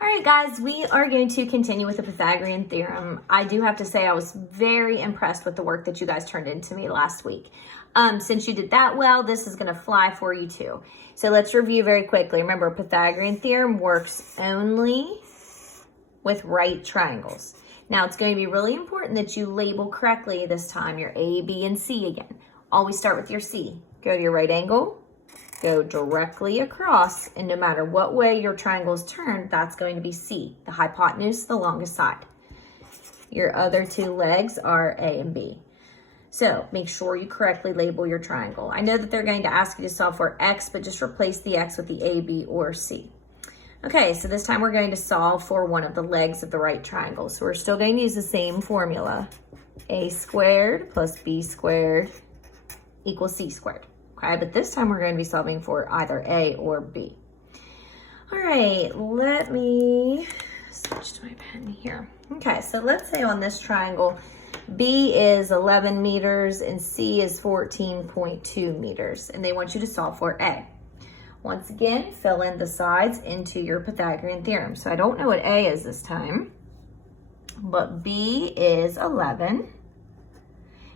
All right, guys, we are going to continue with the Pythagorean theorem. I do have to say I was very impressed with the work that you guys turned into me last week. Since you did that well, this is going to fly for you too. So let's review very quickly. Remember, Pythagorean theorem works only with right triangles. Now, it's going to be really important that you label correctly this time your A, B, and C again. Always start with your C. Go to your right angle. Go directly across, and no matter what way your triangle is turned, that's going to be C, the hypotenuse, the longest side. Your other two legs are A and B. So make sure you correctly label your triangle. I know that they're going to ask you to solve for X, but just replace the X with the A, B, or C. Okay, so this time we're going to solve for one of the legs of the right triangle. So we're still going to use the same formula. A squared plus B squared equals C squared. Okay, but this time we're going to be solving for either A or B. All right, let me switch to my pen here. Okay, so let's say on this triangle, B is 11 meters and C is 14.2 meters, and they want you to solve for A. Once again, fill in the sides into your Pythagorean theorem. So I don't know what A is this time, but B is 11.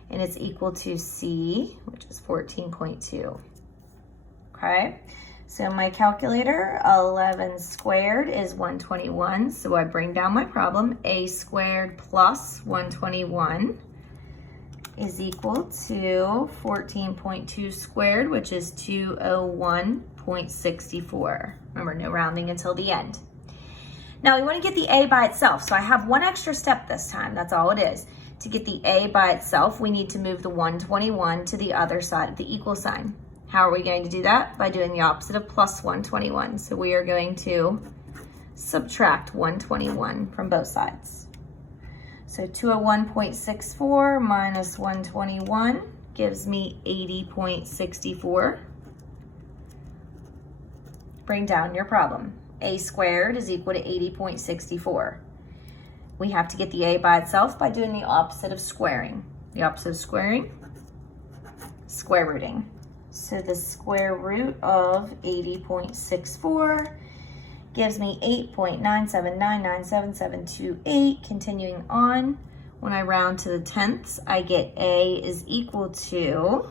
And it's equal to C, which is 14.2. Okay, so my calculator, 11 squared is 121. So I bring down my problem. A squared plus 121 is equal to 14.2 squared, which is 201.64. Remember, no rounding until the end. Now we want to get the A by itself. So I have one extra step this time. That's all it is. To get the A by itself, we need to move the 121 to the other side of the equal sign. How are we going to do that? By doing the opposite of plus 121. So we are going to subtract 121 from both sides. So 201.64 minus 121 gives me 80.64. Bring down your problem. A squared is equal to 80.64. We have to get the A by itself by doing the opposite of squaring. The opposite of squaring, square rooting. So the square root of 80.64 gives me 8.9799778. Continuing on, when I round to the tenths, I get A is equal to,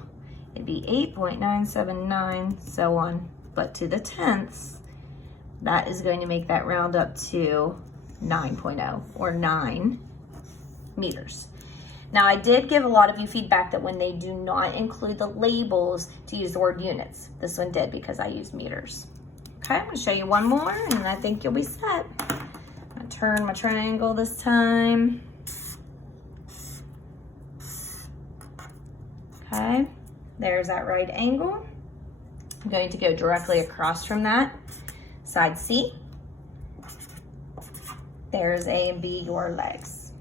it'd be 8.979, so on. But to the tenths, that is going to make that round up to 9.0 or 9 meters. Now I did give a lot of you feedback that when they do not include the labels to use the word units. This one did because I used meters. Okay, I'm gonna show you one more and I think you'll be set. I'm gonna turn my triangle this time. Okay, there's that right angle. I'm going to go directly across from that, side C. There's A and B, your legs.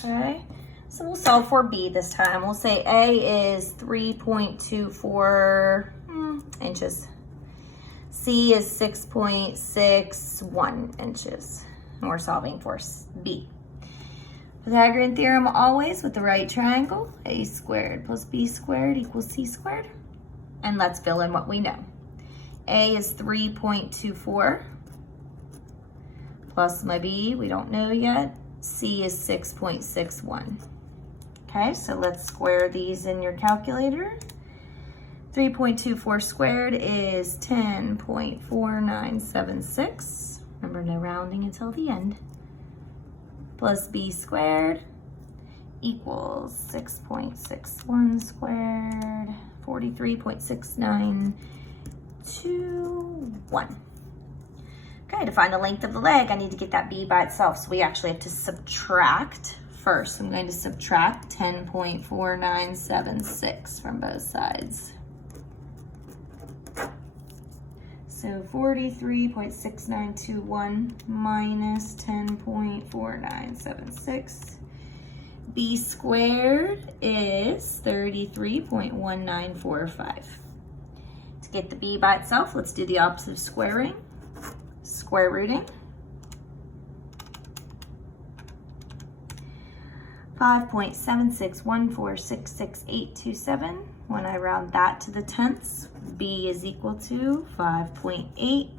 Okay, so we'll solve for B this time. We'll say A is 3.24 inches. C is 6.61 inches. And we're solving for B. Pythagorean theorem always with the right triangle. A squared plus B squared equals C squared. And let's fill in what we know. A is 3.24. Plus my B, we don't know yet. C is 6.61. Okay, so let's square these in your calculator. 3.24 squared is 10.4976. Remember, no rounding until the end. Plus B squared equals 6.61 squared, 43.6921. Okay, to find the length of the leg, I need to get that B by itself. So we actually have to subtract first. I'm going to subtract 10.4976 from both sides. So 43.6921 minus 10.4976. B squared is 33.1945. To get the B by itself, let's do the opposite of squaring. Square rooting. 5.7614668827. When I round that to the tenths, B is equal to 5.8.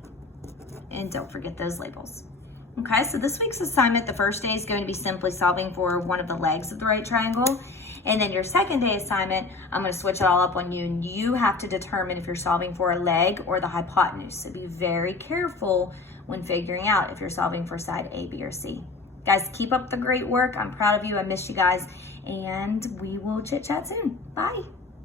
And don't forget those labels. Okay, so this week's assignment, the first day is going to be simply solving for one of the legs of the right triangle. And then your second day assignment, I'm going to switch it all up on you, and you have to determine if you're solving for a leg or the hypotenuse. So be very careful when figuring out if you're solving for side A, B, or C. Guys, keep up the great work. I'm proud of you. I miss you guys. And we will chit chat soon. Bye.